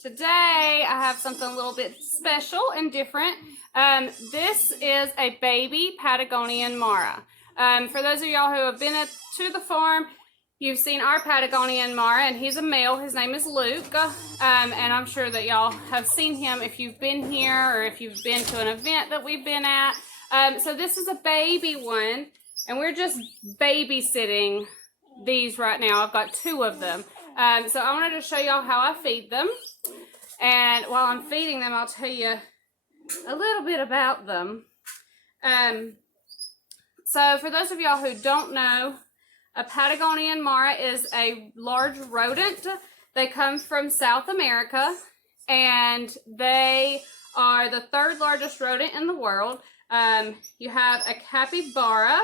Today I have something a little bit special and different. This is a baby Patagonian Mara. For those of y'all who have been to the farm, you've seen our Patagonian Mara, and he's a male. His name is Luke, and I'm sure that y'all have seen him if you've been here or if you've been to an event that we've been at. So this is a baby one, and we're just babysitting these right now. I've got two of them. So I wanted to show y'all how I feed them. And while I'm feeding them, I'll tell you a little bit about them. So for those of y'all who don't know, a Patagonian Mara is a large rodent. They come from South America, and they are the third largest rodent in the world. You have a capybara,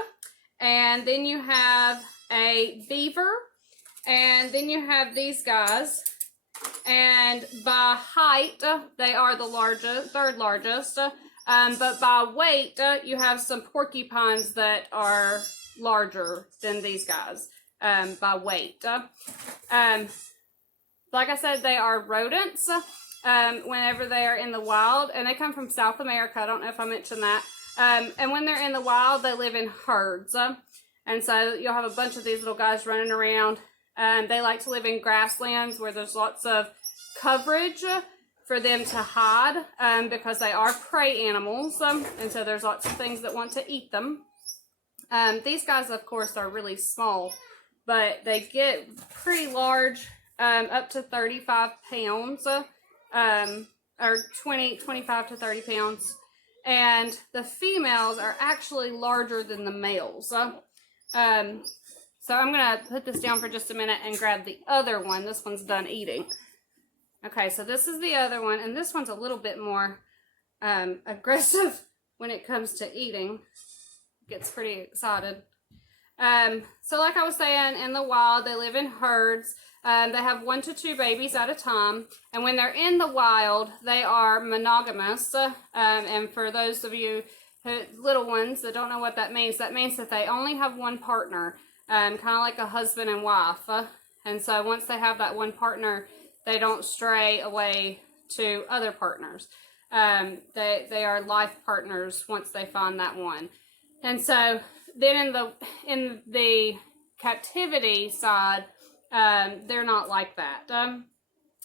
and then you have a beaver, and then you have these guys. And by height, they are the third largest. But by weight, you have some porcupines that are larger than these guys by weight. Like I said, they are rodents whenever they are in the wild, and they come from South America. I don't know if I mentioned that. And when they're in the wild, they live in herds. And so you'll have a bunch of these little guys running around. They like to live in grasslands where there's lots of coverage for them to hide because they are prey animals. And so there's lots of things that want to eat them. These guys, of course, are really small, but they get pretty large, up to 35 pounds, or 25 to 30 pounds. And the females are actually larger than the males. So I'm going to put this down for just a minute and grab the other one. This one's done eating. Okay, so this is the other one, and this one's a little bit more aggressive when it comes to eating. Gets pretty excited. So like I was saying, in the wild, they live in herds. They have 1 to 2 babies at a time. And when they're in the wild, they are monogamous. And for those of you little ones that don't know what that means that they only have one partner. Kind of like a husband and wife. And so once they have that one partner, they don't stray away to other partners. They are life partners once they find that one. And so then in the captivity side, they're not like that.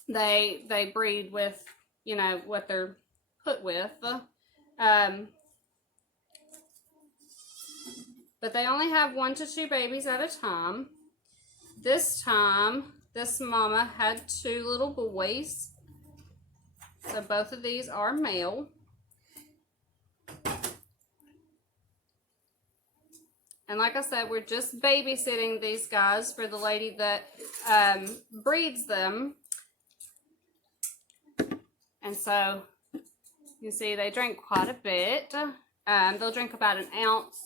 They breed with, you know, what they're put with. But they only have 1 to 2 babies at a time. This time, this mama had 2 little boys. So both of these are male. And like I said, we're just babysitting these guys for the lady that breeds them. And so, you see they drink quite a bit. They'll drink about an ounce,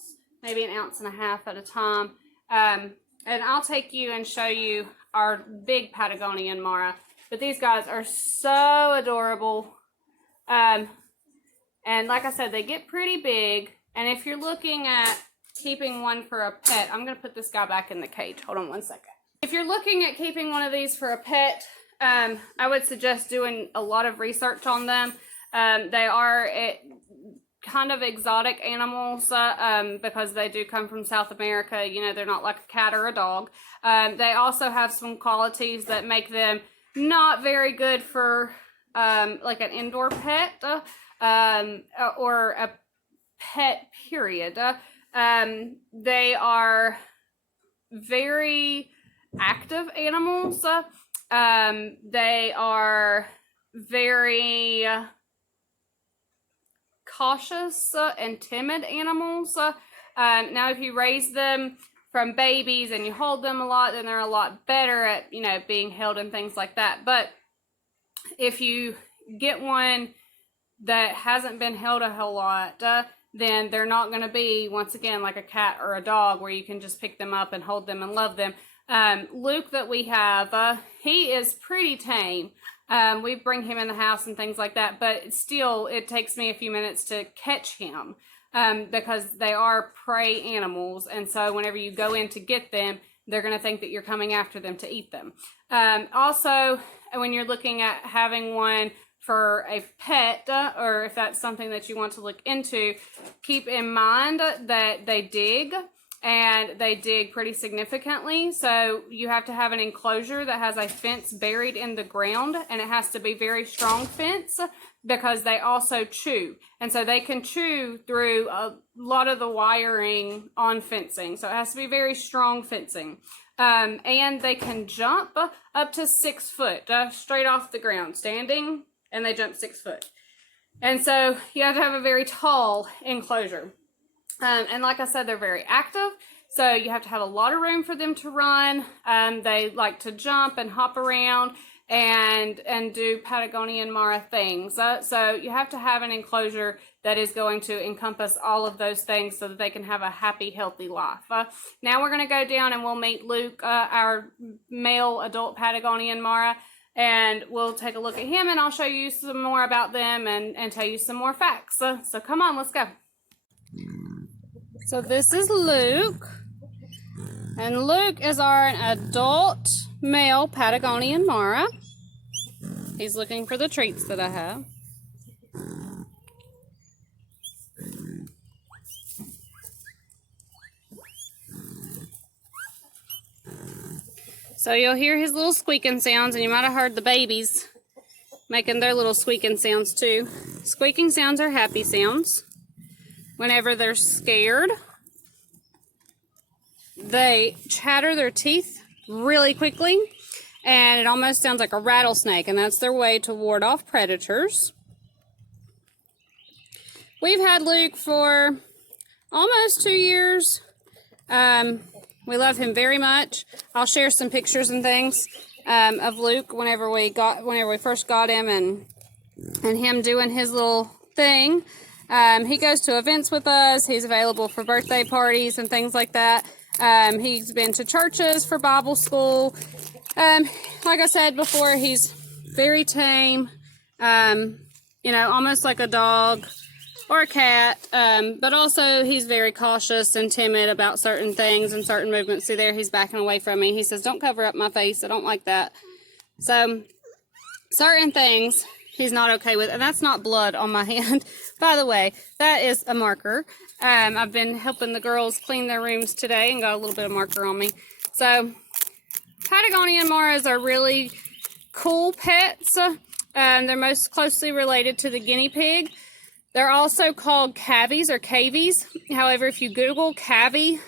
maybe an ounce and a half at a time. And I'll take you and show you our big Patagonian Mara. But these guys are so adorable. And like I said, they get pretty big. And if you're looking at keeping one for a pet, I'm going to put this guy back in the cage. Hold on one second. If you're looking at keeping one of these for a pet, I would suggest doing a lot of research on them. They are kind of exotic animals because they do come from South America. You know, they're not like a cat or a dog. They also have some qualities that make them not very good for like an indoor pet or a pet period. They are very active animals. They are very cautious and timid animals. Now if you raise them from babies and you hold them a lot, then they're a lot better at, you know, being held and things like that. But if you get one that hasn't been held a whole lot, then they're not going to be, once again, like a cat or a dog where you can just pick them up and hold them and love them. Luke that we have, he is pretty tame. We bring him in the house and things like that, but still it takes me a few minutes to catch him because they are prey animals. And so whenever you go in to get them, they're going to think that you're coming after them to eat them. Also, when you're looking at having one for a pet, or if that's something that you want to look into, keep in mind that they dig, and they dig pretty significantly. So you have to have an enclosure that has a fence buried in the ground, and it has to be very strong fence because they also chew. And so they can chew through a lot of the wiring on fencing. So it has to be very strong fencing. And they can jump up to 6 foot straight off the ground, standing, and they jump 6 foot. And so you have to have a very tall enclosure. And like I said, they're very active. So you have to have a lot of room for them to run. They like to jump and hop around and do Patagonian Mara things. So you have to have an enclosure that is going to encompass all of those things so that they can have a happy, healthy life. Now we're going to go down and we'll meet Luke, our male adult Patagonian Mara, and we'll take a look at him, and I'll show you some more about them and tell you some more facts. So come on, let's go. So this is Luke, and Luke is our adult male Patagonian Mara. He's looking for the treats that I have. So you'll hear his little squeaking sounds, and you might have heard the babies making their little squeaking sounds too. Squeaking sounds are happy sounds. Whenever they're scared, they chatter their teeth really quickly, and it almost sounds like a rattlesnake, and that's their way to ward off predators. We've had Luke for almost 2 years. We love him very much. I'll share some pictures and things of Luke whenever we first got him, and him doing his little thing. He goes to events with us. He's available for birthday parties and things like that. He's been to churches for Bible school. Like I said before, he's very tame, almost like a dog or a cat, but also he's very cautious and timid about certain things and certain movements. See there, he's backing away from me. He says, "Don't cover up my face. I don't like that." So certain things he's not okay with, and that's not blood on my hand. By the way, that is a marker. I've been helping the girls clean their rooms today and got a little bit of marker on me. So Patagonian Maras are really cool pets. They're most closely related to the guinea pig. They're also called cavies or cavies. However, if you Google cavy,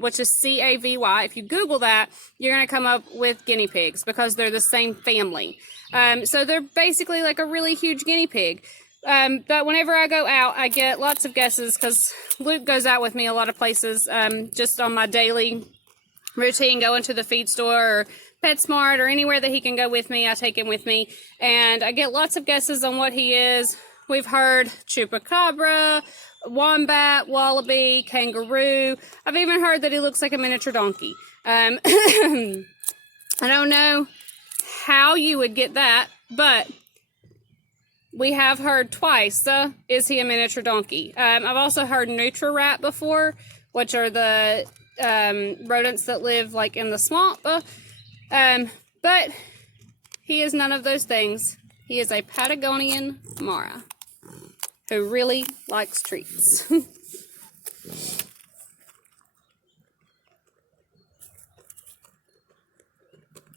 which is C-A-V-Y, if you Google that, you're going to come up with guinea pigs because they're the same family. So they're basically like a really huge guinea pig. But whenever I go out, I get lots of guesses because Luke goes out with me a lot of places, just on my daily routine, going to the feed store or PetSmart or anywhere that he can go with me. I take him with me, and I get lots of guesses on what he is. We've heard chupacabra, wombat, wallaby, kangaroo. I've even heard that he looks like a miniature donkey. I don't know how you would get that, but we have heard twice, is he a miniature donkey? I've also heard nutria-rat before, which are the rodents that live like in the swamp. But he is none of those things. He is a Patagonian Mara who really likes treats.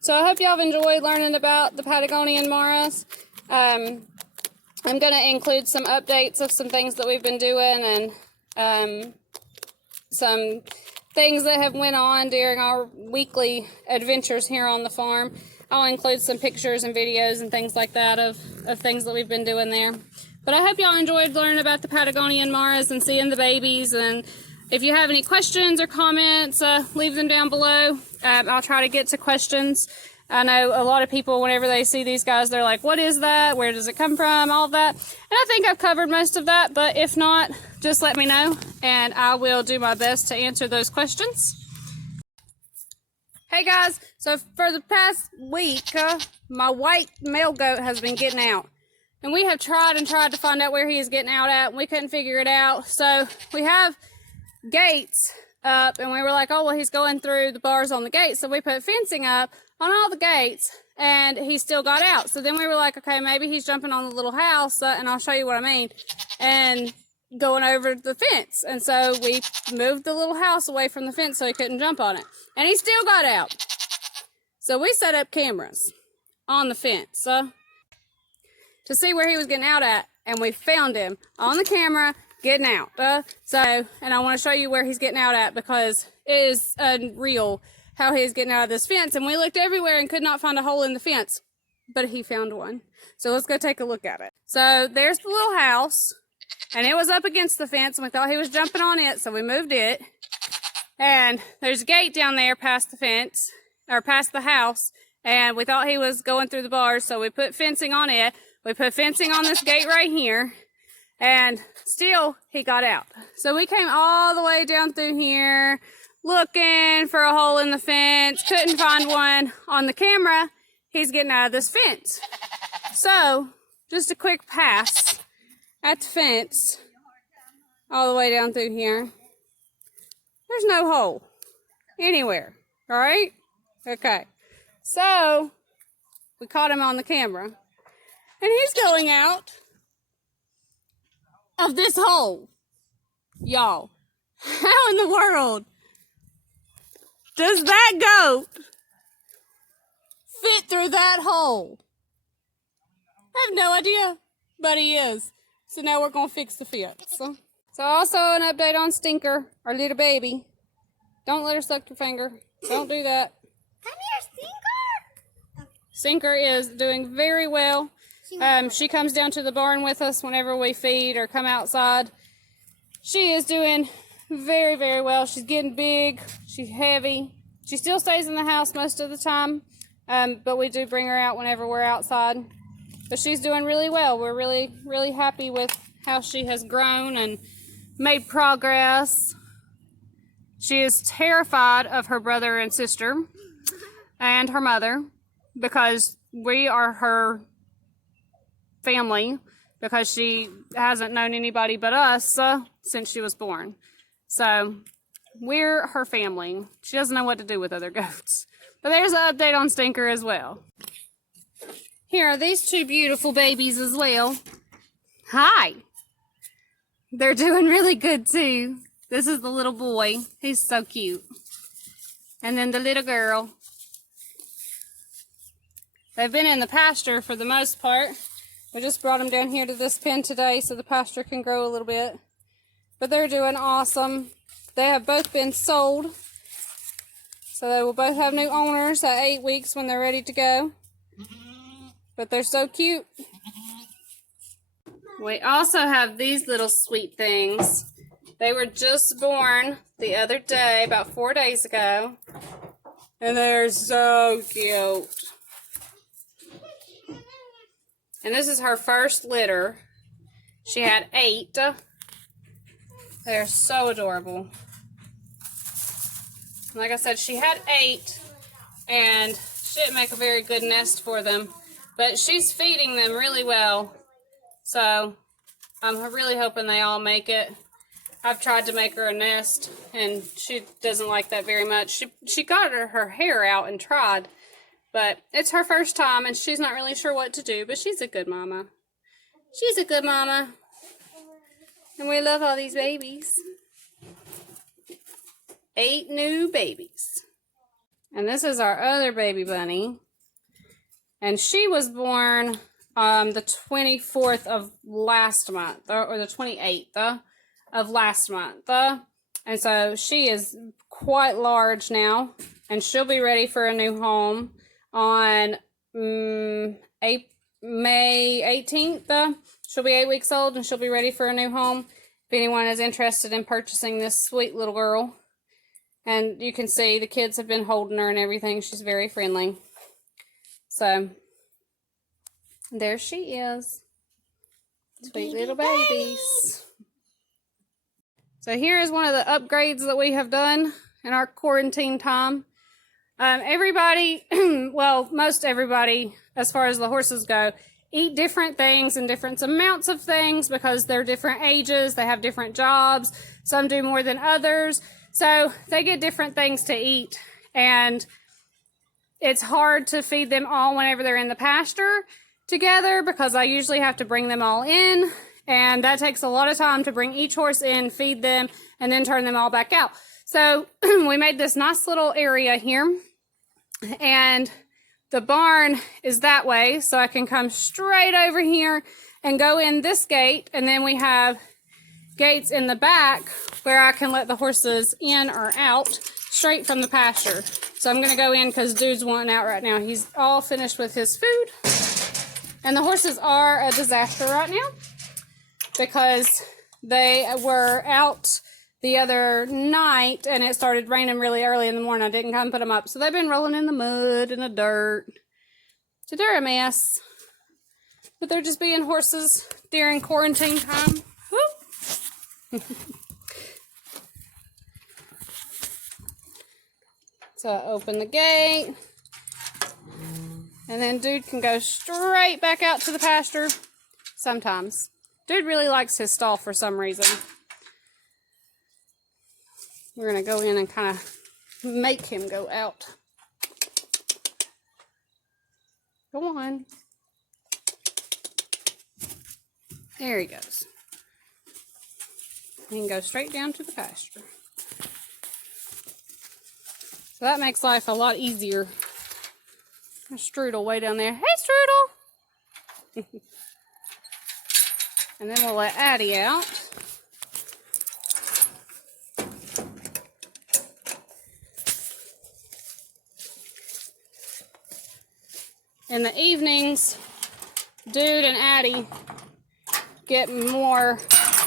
So I hope y'all have enjoyed learning about the Patagonian Maras. I'm going to include some updates of some things that we've been doing, and some things that have went on during our weekly adventures here on the farm. I'll include some pictures and videos and things like that of things that we've been doing there. But I hope y'all enjoyed learning about the Patagonian Maras and seeing the babies. And if you have any questions or comments, leave them down below. I'll try to get to questions. I know a lot of people, whenever they see these guys, they're like, what is that? Where does it come from? All of that. And I think I've covered most of that, but if not, just let me know, and I will do my best to answer those questions. Hey guys, so for the past week, my white male goat has been getting out. And we have tried and tried to find out where he is getting out at, and we couldn't figure it out. So we have gates up, and we were like, oh, well, he's going through the bars on the gate. So we put fencing up on all the gates, and he still got out. So then we were like, okay, maybe he's jumping on the little house, and I'll show you what I mean, and going over the fence. And so we moved the little house away from the fence so he couldn't jump on it. And he still got out. So we set up cameras on the fence to see where he was getting out at, and we found him on the camera getting out. And I want to show you where he's getting out at, because it is unreal how he's getting out of this fence. And we looked everywhere and could not find a hole in the fence, but he found one. So let's go take a look at it. So there's the little house, and it was up against the fence, and we thought he was jumping on it, so we moved it. And there's a gate down there past the fence, or past the house, and we thought he was going through the bars, so we put fencing on it. We put fencing on this gate right here, and still he got out. So we came all the way down through here looking for a hole in the fence, couldn't find one. On the camera, he's getting out of this fence. So just a quick pass at the fence all the way down through here. There's no hole anywhere, all right? Okay, so we caught him on the camera, and he's going out of this hole. Y'all, how in the world does that goat fit through that hole? I have no idea, but he is. So now we're going to fix the fence. So also an update on Stinker, our little baby. Don't let her suck your finger. Don't do that. Come here, Stinker. Stinker is doing very well. She comes down to the barn with us whenever we feed or come outside. She is doing very, very well. She's getting big. She's heavy. She still stays in the house most of the time, but we do bring her out whenever we're outside. But she's doing really well. We're really, really happy with how she has grown and made progress. She is terrified of her brother and sister and her mother, because we are her family, because she hasn't known anybody but us since she was born. So we're her family. She doesn't know what to do with other goats. But there's an update on Stinker as well. Here are these two beautiful babies as well. Hi. They're doing really good too. This is the little boy. He's so cute. And then the little girl. They've been in the pasture for the most part. We just brought them down here to this pen today so the pasture can grow a little bit. But they're doing awesome. They have both been sold. So they will both have new owners at 8 weeks when they're ready to go. But they're so cute. We also have these little sweet things. They were just born the other day, about 4 days ago. And they're so cute. And this is her first litter. She had 8. They're so adorable. Like I said, she had 8, and she didn't make a very good nest for them. But she's feeding them really well. So I'm really hoping they all make it. I've tried to make her a nest, and she doesn't like that very much. She got her hair out and tried. But it's her first time, and she's not really sure what to do. But she's a good mama. She's a good mama. And we love all these babies. 8 new babies. And this is our other baby bunny. And she was born the 24th of last month, or the 28th of last month. And so she is quite large now, and she'll be ready for a new home on May 18th. She'll be 8 weeks old, and she'll be ready for a new home. If anyone is interested in purchasing this sweet little girl. And you can see the kids have been holding her and everything. She's very friendly. So, there she is. Sweet little babies. So here is one of the upgrades that we have done in our quarantine time. Everybody, well, most everybody, as far as the horses go, eat different things and different amounts of things because they're different ages, they have different jobs, some do more than others, so they get different things to eat, and it's hard to feed them all whenever they're in the pasture together because I usually have to bring them all in, and that takes a lot of time to bring each horse in, feed them, and then turn them all back out. So we made this nice little area here, and the barn is that way, so I can come straight over here and go in this gate, and then we have gates in the back where I can let the horses in or out straight from the pasture. So I'm going to go in because Dude's wanting out right now. He's all finished with his food. And the horses are a disaster right now because they were out the other night and it started raining really early in the morning. I didn't come put them up. So they've been rolling in the mud and the dirt. So they're a mess. But they're just being horses during quarantine time. So I open the gate. And then Dude can go straight back out to the pasture sometimes. Dude really likes his stall for some reason. We're going to go in and kind of make him go out. Go on. There he goes. He can go straight down to the pasture. So that makes life a lot easier. There's Strudel way down there. Hey, Strudel! And then we'll let Addie out. In the evenings, Dude and Addie get more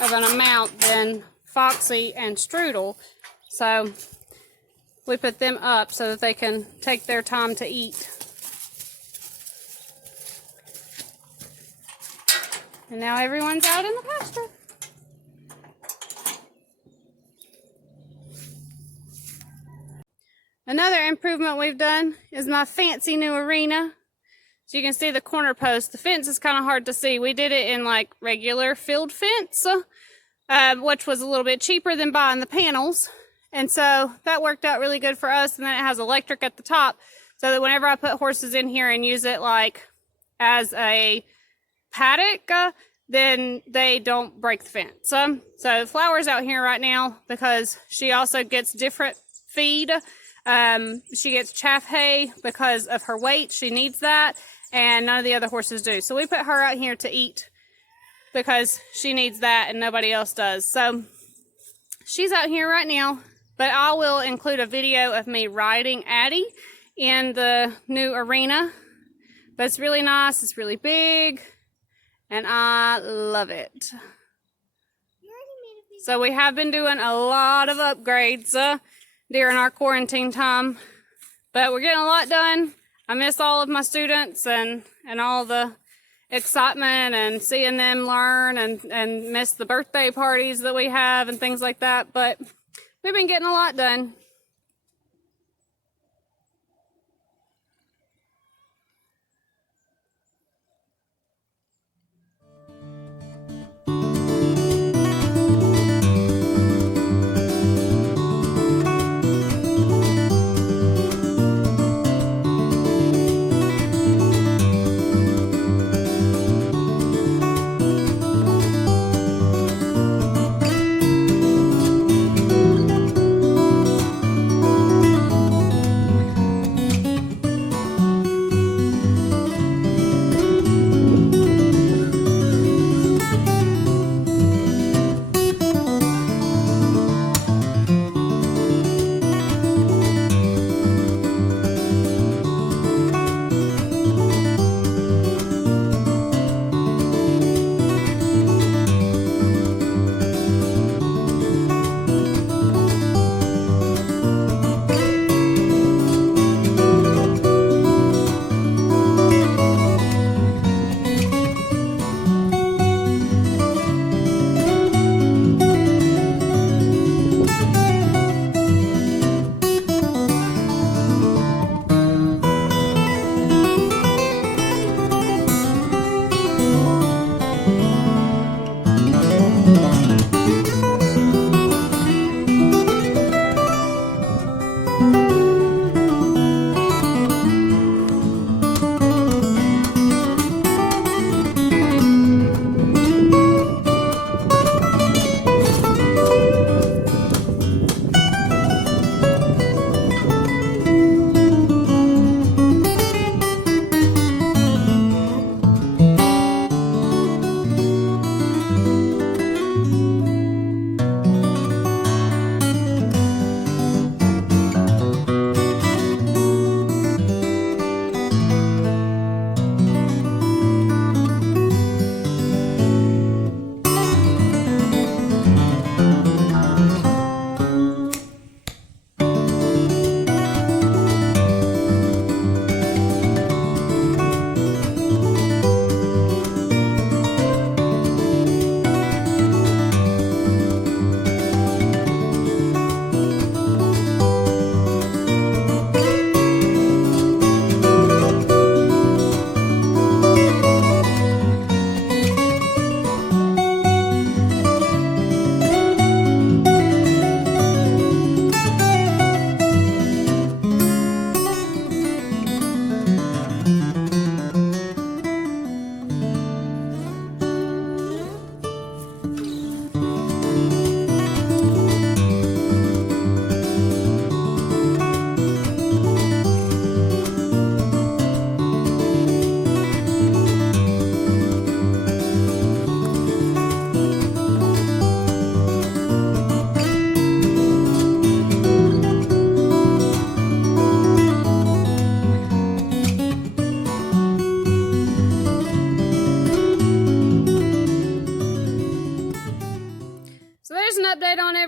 of an amount than Foxy and Strudel. So we put them up so that they can take their time to eat. And now everyone's out in the pasture. Another improvement we've done is my fancy new arena. So you can see the corner post. The fence is kind of hard to see. We did it in like regular field fence, which was a little bit cheaper than buying the panels. And so that worked out really good for us. And then it has electric at the top so that whenever I put horses in here and use it like as a paddock, then they don't break the fence. So Flower's out here right now because she also gets different feed. She gets chaff hay because of her weight. She needs that. And none of the other horses do. So we put her out here to eat because she needs that and nobody else does. So she's out here right now, but I will include a video of me riding Addie in the new arena. But it's really nice, it's really big, and I love it. So we have been doing a lot of upgrades during our quarantine time, but we're getting a lot done. I miss all of my students and all the excitement and seeing them learn and miss the birthday parties that we have and things like that. But we've been getting a lot done.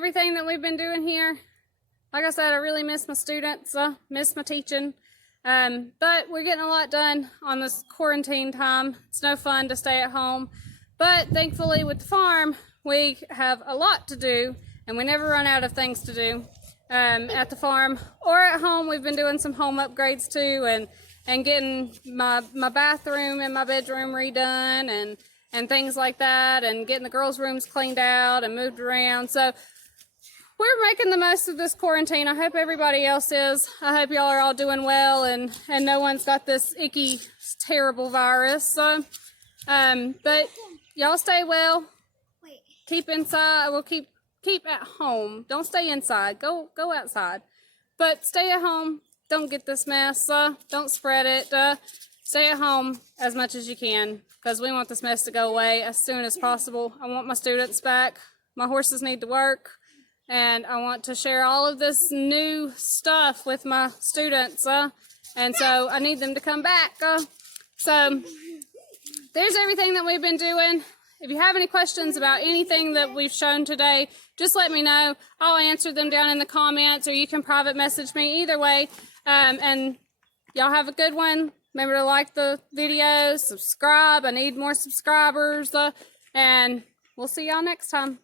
everything that we've been doing here. Like I said, I really miss my students, miss my teaching. But we're getting a lot done on this quarantine time. It's no fun to stay at home. But thankfully with the farm, we have a lot to do and we never run out of things to do at the farm or at home. We've been doing some home upgrades too and getting my bathroom and my bedroom redone and things like that, and getting the girls' rooms cleaned out and moved around. So we're making the most of this quarantine. I hope everybody else is. I hope y'all are all doing well and no one's got this icky, terrible virus. So, but y'all stay well. Wait. Keep inside. Well, keep at home. Don't stay inside. Go outside. But stay at home. Don't get this mess. Don't spread it. Stay at home as much as you can, because we want this mess to go away as soon as possible. I want my students back. My horses need to work. And I want to share all of this new stuff with my students. And so I need them to come back. So there's everything that we've been doing. If you have any questions about anything that we've shown today, just let me know. I'll answer them down in the comments, or you can private message me, either way. And y'all have a good one. Remember to like the videos, subscribe. I need more subscribers. And we'll see y'all next time.